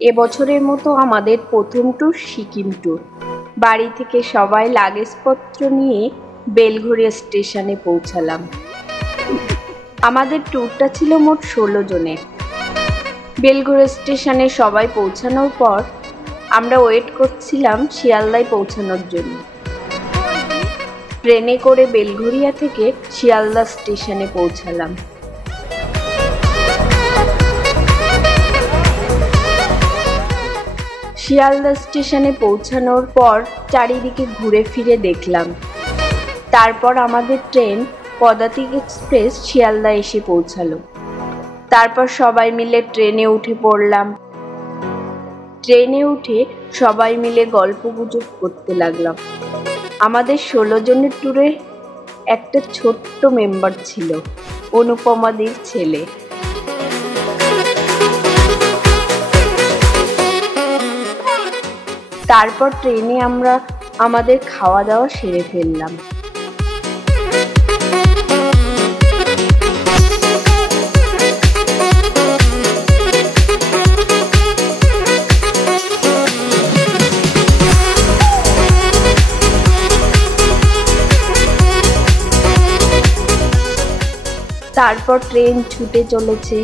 এবছরের মতো আমাদের প্রথম ট্যুর সিকিম ট্যুর। বাড়ি থেকে সবাই লাগেজপত্র নিয়ে বেলঘরিয়া স্টেশনে পৌঁছালাম। আমাদের ট্যুরটা ছিল মোট 16 জনের। বেলঘরিয়া স্টেশনে সবাই পৌঁছানোর পর আমরা ওয়েট করছিলাম শিয়ালদায় পৌঁছানোর জন্য। ট্রেনে করে বেলঘরিয়া থেকে শিয়ালদা স্টেশনে পৌঁছালাম। শিয়ালদা স্টেশনে পৌঁছানোর পর চারিদিকে ঘুরে ফিরে দেখলাম। তারপর আমাদের ট্রেন পদাতিক এক্সপ্রেস শিয়ালদা এসে পৌঁছালো। তারপর সবাই মিলে ট্রেনে উঠে পড়লাম। ট্রেনে উঠে সবাই মিলে গল্পগুজব করতে লাগলাম। আমাদের 16 জনের ট্যুরে একটা ছোট্ট মেম্বার ছিল, অনুপমাদির ছেলে। তারপর ট্রেনে আমরা আমাদের খাওয়া দাওয়া সেরে ফেললাম। তারপর ট্রেন ছুটে চলেছে।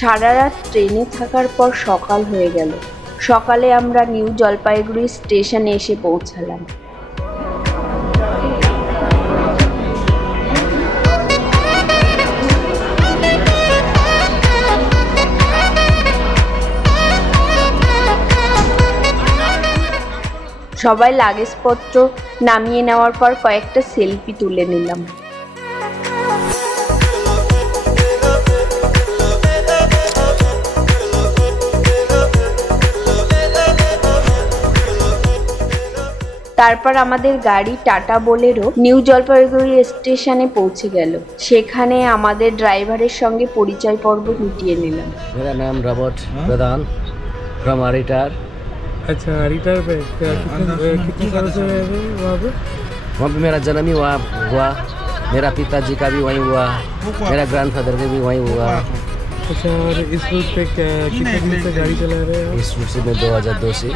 সারা রাত ট্রেনে থাকার পর সকাল হয়ে গেল। সকালে আমরা নিউ জলপাইগুড়ি স্টেশনে এসে পৌঁছালাম। সবাই লাগেজপত্র নামিয়ে নেওয়ার পর কয়েকটা সেলফি তুলে নিলাম। তারপর আমাদের গাড়ি টাটা বোলেরো নিউ জলপাইগুড়ি স্টেশনে পৌঁছে গেল। সেখানে আমাদের ড্রাইভারের সঙ্গে পরিচয় পর্ব মিটিয়ে নিলাম। मेरा नाम रॉबर्ट प्रधान फ्रॉम आरिटार। अच्छा, आरिटार पे कितने साल से रह रहे वहाँ पे? मेरा जन्म ही वहाँ हुआ, मेरा पिताजी का भी वहीं हुआ, मेरा ग्रैंडफादर का भी वहीं हुआ। अच्छा, और इस रूट पे कितने दिन से गाड़ी चला रहे हैं? इस रूट से मैं 2002 से।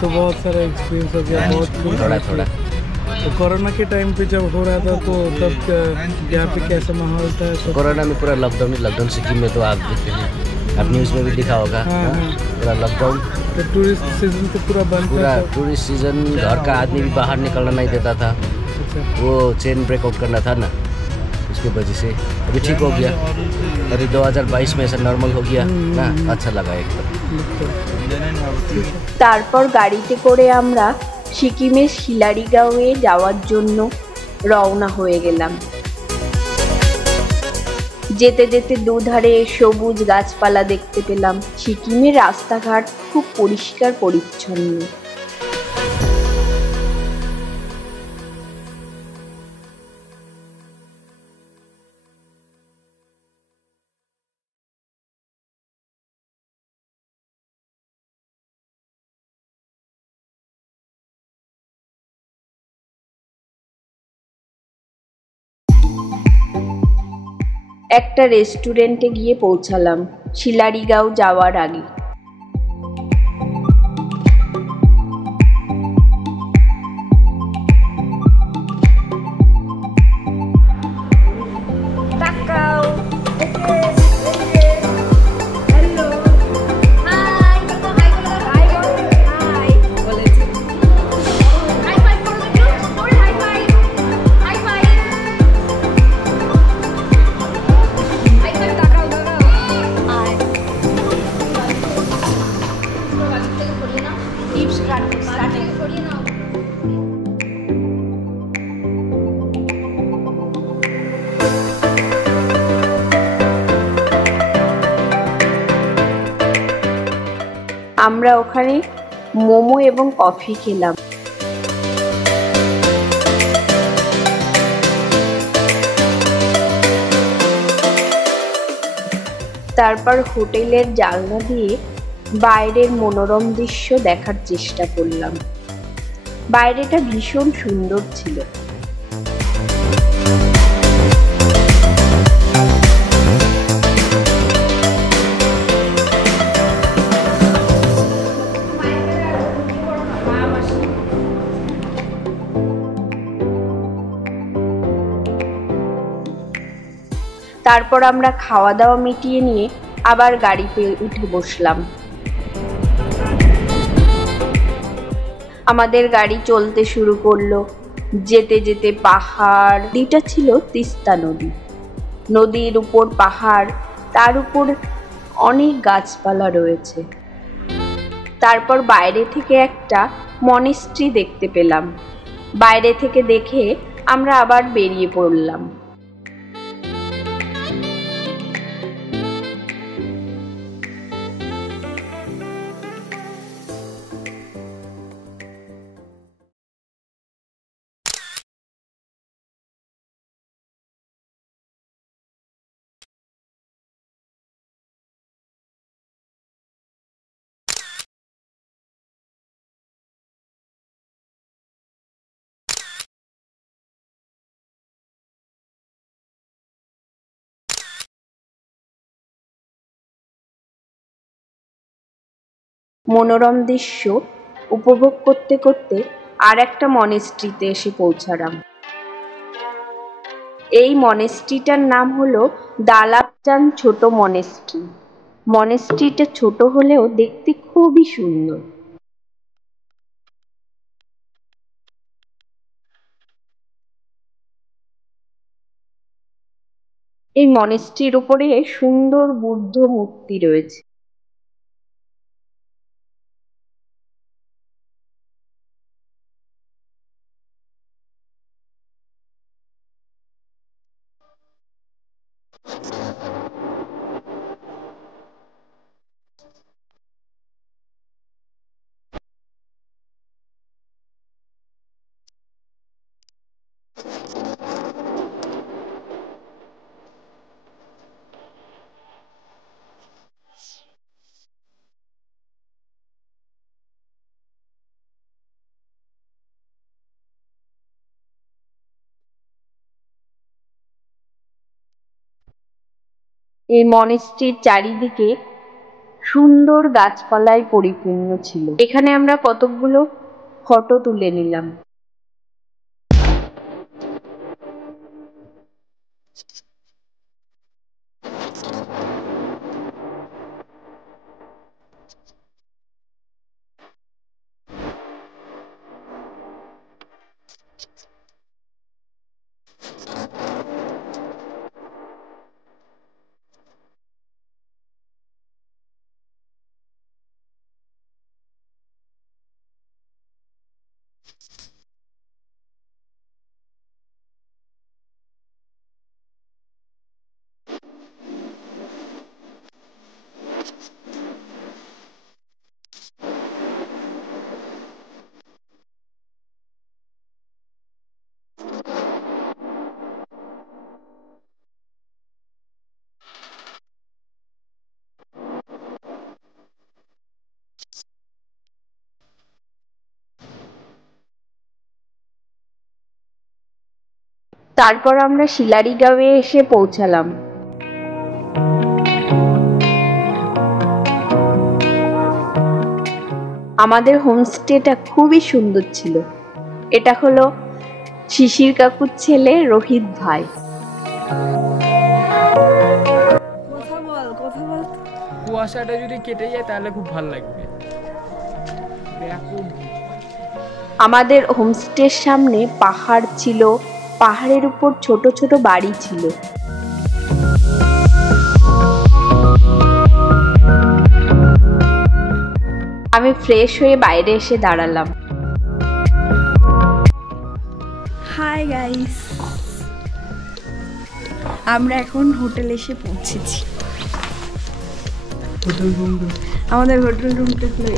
तो बहुत सारा एक्सपीरियंस हो गया, बहुत थोड़ा। तो कोरोना के टाइम पे जब हो रहा था तो तब यहाँ पे कैसा माहौल था? कोरोना में पूरा लॉकडाउन सिक्किम में तो आप देखते हैं, आप न्यूज़ में भी दिखा होगा। पूरा लॉकडाउन, तो टूरिस्ट सीजन तो पूरा बंद पूरा टूरिस्ट सीजन। घर का आदमी भी बाहर निकलना नहीं देता था। अच्छा। वो चेन ब्रेकआउट करना था ना, उसकी वजह से अभी ठीक हो गया। अभी 2022 में ऐसा नॉर्मल हो गया ना, अच्छा लगा एकदम। তারপর গাড়িতে করে আমরা সিকিমের শিলারিগাঁওয়ে যাওয়ার জন্য রওনা হয়ে গেলাম। যেতে যেতে দুধারে সবুজ গাছপালা দেখতে পেলাম। সিকিমের রাস্তাঘাট খুব পরিষ্কার পরিচ্ছন্ন। একটা রেস্টুরেন্টে গিয়ে পৌঁছালাম শিলারিগাঁও যাওয়ার আগে। আমরা ওখানে মোমো এবং কফি খেলাম। তারপর হোটেলের জানলা দিয়ে বাইরের মনোরম দৃশ্য দেখার চেষ্টা করলাম। বাইরেটা ভীষণ সুন্দর ছিল। তারপর আমরা খাওয়া দাওয়া মিটিয়ে নিয়ে আবার গাড়িতে উঠে বসলাম। আমাদের গাড়ি চলতে শুরু করলো। যেতে যেতে পাহাড়, নদীটা ছিল তিস্তা নদী। নদীর উপর পাহাড়, তার উপর অনেক গাছপালা রয়েছে। তারপর বাইরে থেকে একটা মনেস্ট্রি দেখতে পেলাম। বাইরে থেকে দেখে আমরা আবার বেরিয়ে পড়লাম। মনোরম দৃশ্য উপভোগ করতে করতে আর একটা মনেস্ট্রিতে এসে পৌঁছালাম। এই মনেস্ট্রিটার নাম হলো দালাবচান ছোট মনেস্ট্রি। মনেস্ট্রিটা ছোট হলেও দেখতে খুবই সুন্দর। এই মনেস্ট্রির উপরে সুন্দর বুদ্ধ মূর্তি রয়েছে। এই মনেস্ট্রির চারিদিকে সুন্দর গাছপালায় পরিপূর্ণ ছিল। এখানে আমরা কতগুলো ফটো তুলে নিলাম। তারপর আমরা শিলারিগাঁওয়ে এসে পৌঁছালাম। আমাদের হোমস্টেটা খুবই সুন্দর ছিল। এটা হলো শিশির কাকুর ছেলে রোহিত ভাই। কুয়াশাটা যদি কেটে যায় তাহলে খুব ভালো লাগবে। আমাদের হোমস্টের সামনে পাহাড় ছিল, পাহাড়ের উপর ছোট ছোট বাড়ি ছিল। আমি ফ্রেশ হয়ে বাইরে এসে দাঁড়ালাম। হাই গাইস, আমরা এখন হোটেলে এসে পৌঁছেছি। আমাদের হোটেল রুমটা হলো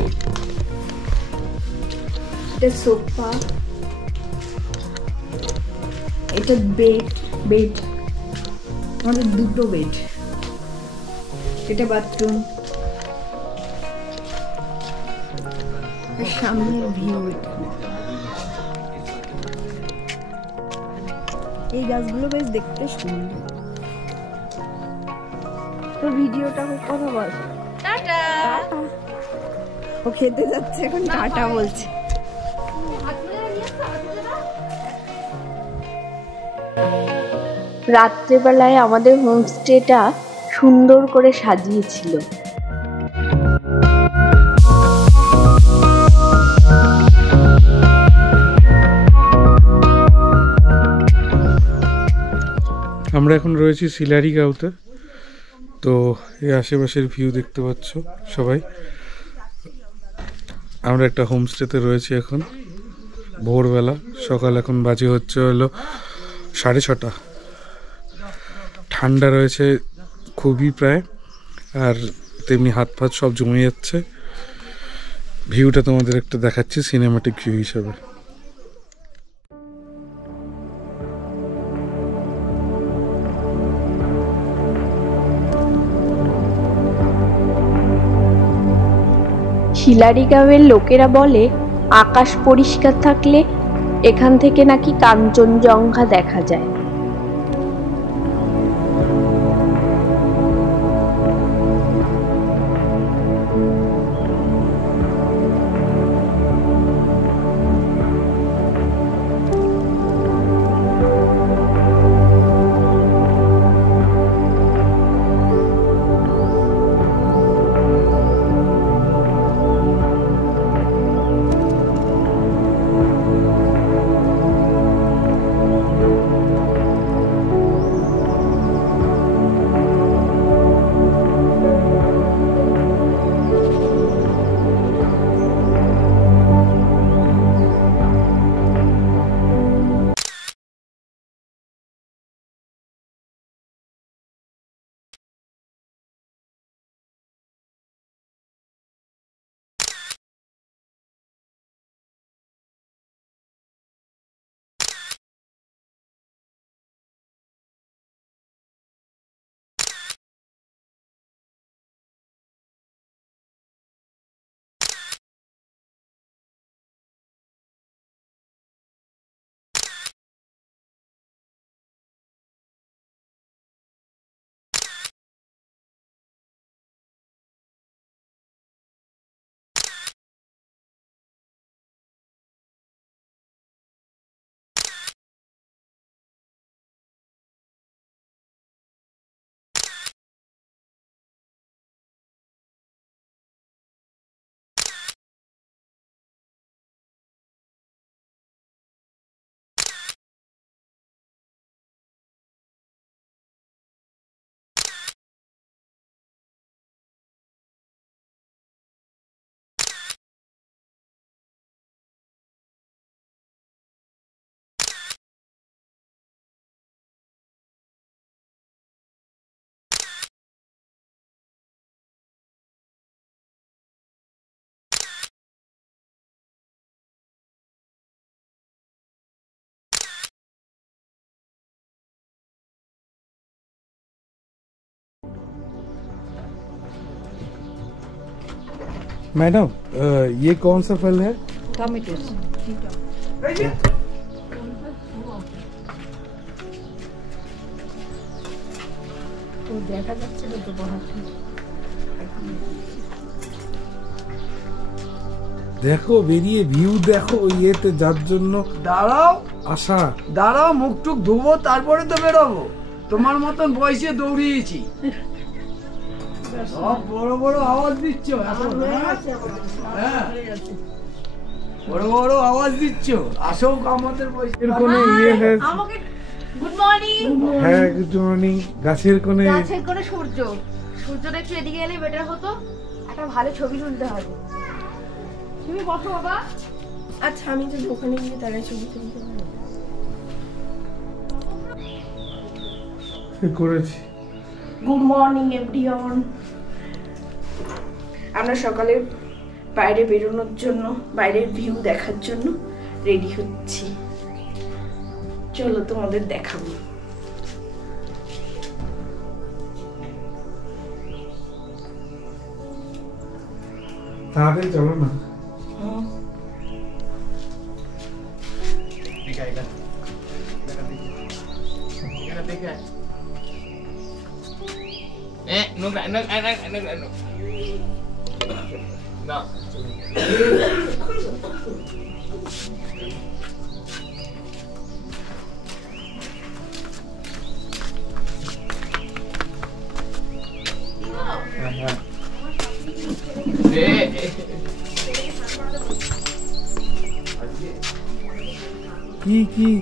এটা সোফা, এটা বেড আমাদের দুটো বেড, এটা বাথরুম, সামনের ভিউ। এই গাছগুলো বেশ দেখতে সুন্দর। তো ভিডিওটা কথা বল। টাটা। ও খেতে যাচ্ছে এখন, টাটা বলছে। রাত্রেবেলায় আমাদের হোমস্টেটা সুন্দর করে সাজিয়েছিল। আমরা এখন রয়েছি শিলারিগাঁওতে। তো এই আশেপাশের ভিউ দেখতে পাচ্ছ সবাই। আমরা একটা হোমস্টেতে রয়েছি এখন, ভোরবেলা, সকাল এখন বাজে হচ্ছে হলো 6:30। ঠান্ডা রয়েছে খুবই প্রায়, আর তেমনি হাত ফাত সব জমে যাচ্ছে। ভিউটা তোমাদের একটা দেখাচ্ছি সিনেমাটিক ভিউ হিসাবে। শিলারিগাঁওয়ের লোকেরা বলে আকাশ পরিষ্কার থাকলে এখান থেকে নাকি কাঞ্চনজঙ্ঘা দেখা যায়। मैडम ये कौन सा फल है? टमेटोस। দেখা যাচ্ছে না তো দেখো বেরিয়ে ভিউ দেখো ইয়েতে, যার জন্য দাঁড়াও আশা। দাঁড়াও, মুখ টুক ধুবো তারপরে তো বেরোবো। তোমার মতন বয়সে দৌড়িয়েছি। সব বড় বড় আওয়াজ দিচ্ছ এখন, হ্যাঁ বড় বড় আওয়াজ দিচ্ছ। আসো আমাদের বয়সের কোনে ইয়ে है আমাকে গুড মর্নিং। হ্যাঁ গুড মর্নিং। গাছের কোনে, গাছের কোণে সূর্য, সূর্যটা একটু এদিকে এলে বেটার হতো। একটা ভালো ছবি তুলতে হবে। তুমি বসো বাবা। আচ্ছা আমি যদি ওখানে গিয়ে তাহলে ছবি তুলতে পারবো। করেছি। Good morning everyone. আমরা সকালে বাইরে বেরোনোর জন্য, বাইরের ভিউ দেখার জন্য রেডি হচ্ছি। চলো তোমাদের দেখাবো। তাড়াতাড়ি চলো না।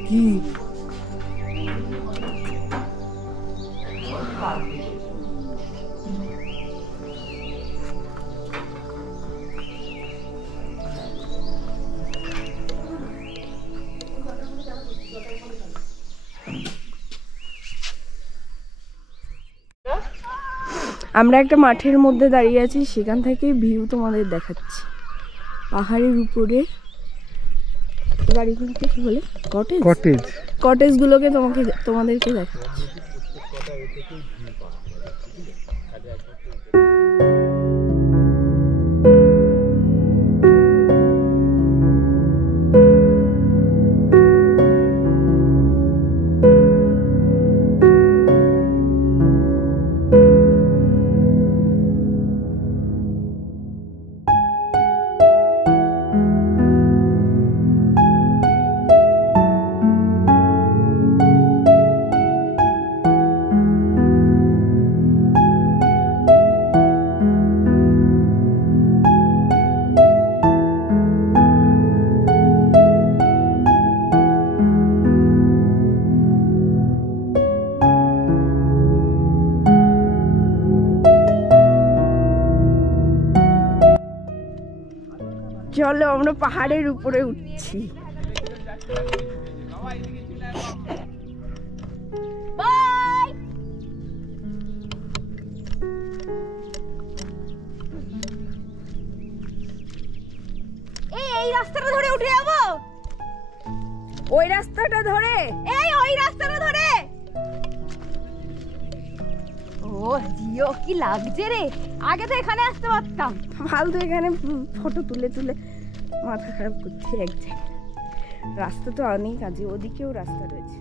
কি আমরা একটা মাঠের মধ্যে দাঁড়িয়ে আছি, সেখান থেকে ভিউ তোমাদের দেখাচ্ছি। পাহাড়ের উপরে বাড়িগুলোকে কি বলে, কটেজ, কটেজগুলোকে তোমাদেরকে দেখাচ্ছি। চলো আমরা পাহাড়ের উপরে উঠছি। এই রাস্তাটা ধরে উঠে যাবো, ওই রাস্তাটা ধরে, ওই রাস্তাটা ধরে। ও জিও, কি লাগছে রে, আগে তো এখানে আসতে পারতাম। ফালতু এখানে ফটো তুলে তুলে মাথা খারাপ করছে এক জায়গায়। রাস্তা তো অনেক আছে, ওদিকেও রাস্তা রয়েছে।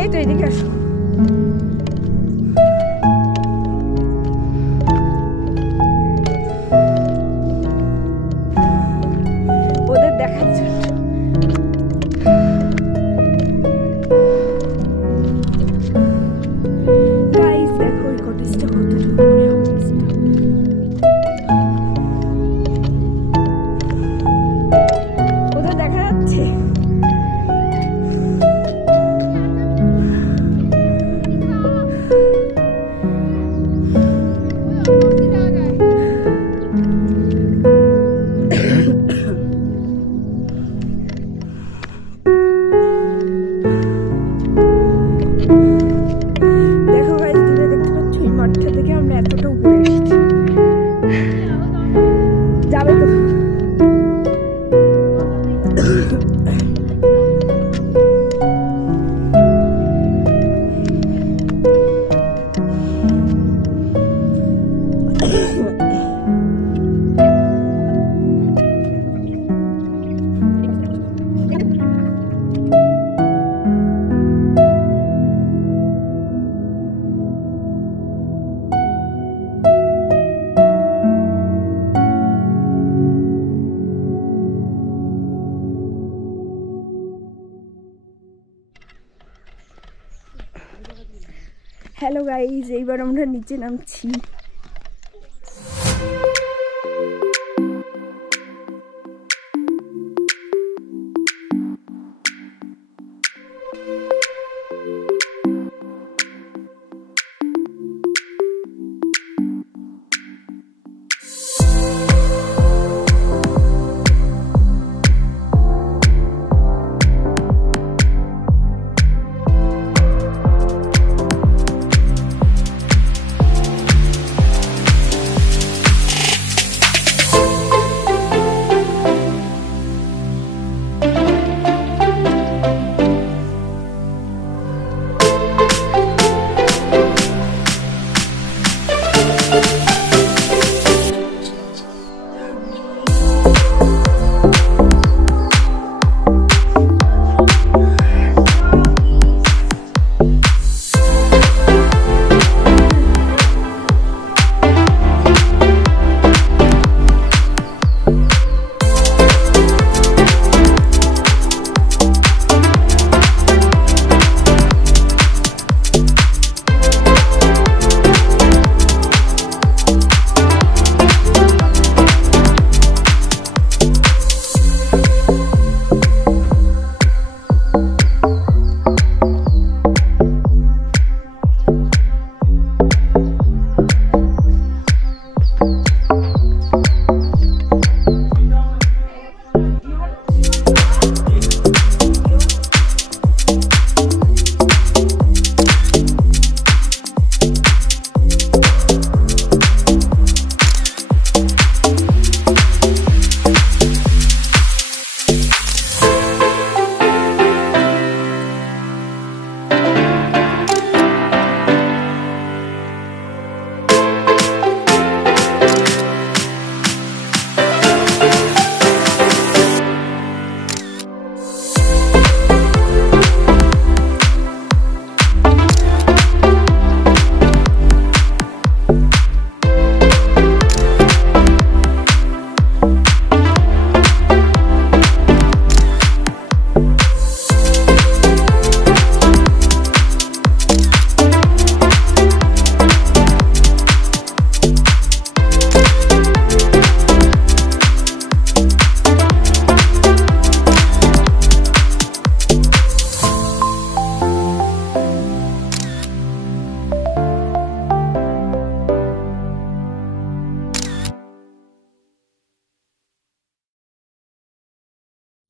এই তো এদিকে আসো। ওদের দেখাচ্ছ। গাইস দেখো এই কটেজটা কতটা উপরে অবস্থা। ওদের দেখা যাচ্ছে। দেখো গাইস, দূরে দেখতে পাচ্ছ এই মাঠটা থেকে আমরা এতটা উপরে এসেছি। যাবে তো? হ্যালো গাইস, এইবার আমরা নিচে নামছি।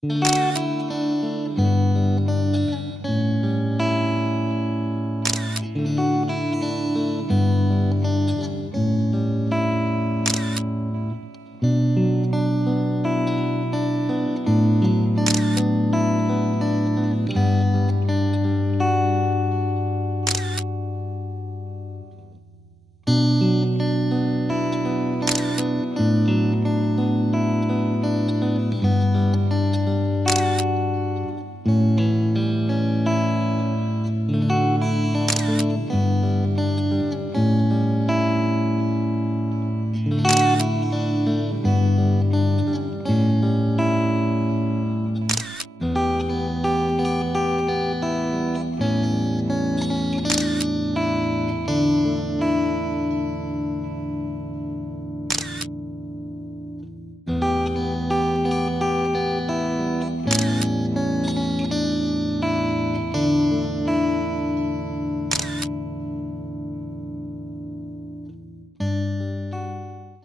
Bye.